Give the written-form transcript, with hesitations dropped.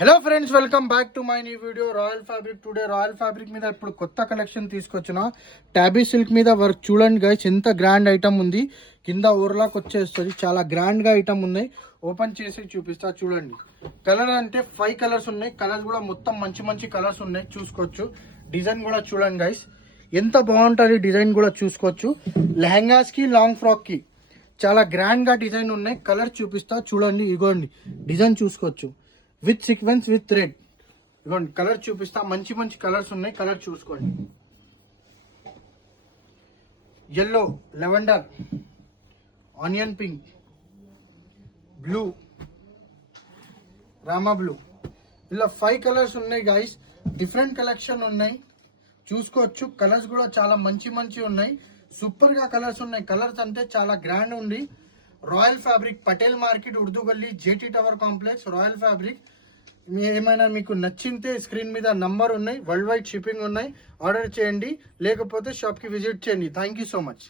Hello friends, welcome back to my new video royal fabric. Today royal fabric మీద ఇప్పుడు కొత్త collection తీసుకొచ్చిన టాబీ silk మీద వర్క్ చూడండి గైస్, ఎంత గ్రాండ్ ఐటమ్ ఉంది. కింద ఓవర్లాక్ వచ్చేస్తుంది, చాలా గ్రాండ్ గా ఐటమ్ ఉన్నాయి. ఓపెన్ చేసి చూపిస్తా చూడండి. కలర్ అంటే 5 కలర్స్ ఉన్నాయి. కలర్స్ కూడా మొత్తం మంచి మంచి కలర్స్ ఉన్నాయి, చూసుకోవచ్చు. డిజైన్ కూడా చూడండి గైస్, ఎంత బాగుంటుంది. డిజైన్ కూడా చూసుకోవచ్చు. లెహంగాస్ కి లాంగ్ ఫ్రాక్ కి చాలా గ్రాండ్ గా డిజైన్ ఉన్నాయి. కలర్ చూపిస్తా చూడండి. ఇగోండి డిజైన్ చూసుకోవచ్చు, విత్ సీక్వెన్స్ విత్ థ్రెడ్. ఇదిగోండి కలర్ చూపిస్తా, మంచి మంచి కలర్స్ ఉన్నాయి. కలర్ చూసుకోండి. Yellow, lavender, onion pink, blue, Rama blue, ఇలా 5 కలర్స్ ఉన్నాయి గైస్. డిఫరెంట్ కలెక్షన్ ఉన్నాయి, చూసుకోవచ్చు. కలర్స్ కూడా చాలా మంచి మంచి ఉన్నాయి. సూపర్ గా కలర్స్ ఉన్నాయి. కలర్స్ అంటే చాలా గ్రాండ్ ఉంది. Royal Fabric, Patel market, Urdu Galli, JT tower complex, Royal Fabric. ఏమైనా మీకు నచ్చింటే స్క్రీన్ మీద నంబర్ ఉన్నాయి, వరల్డ్ వైడ్ షిప్పింగ్ ఉన్నాయి. ఆర్డర్ చేయండి, లేకపోతే షాప్కి విజిట్ చేయండి. Thank you so much.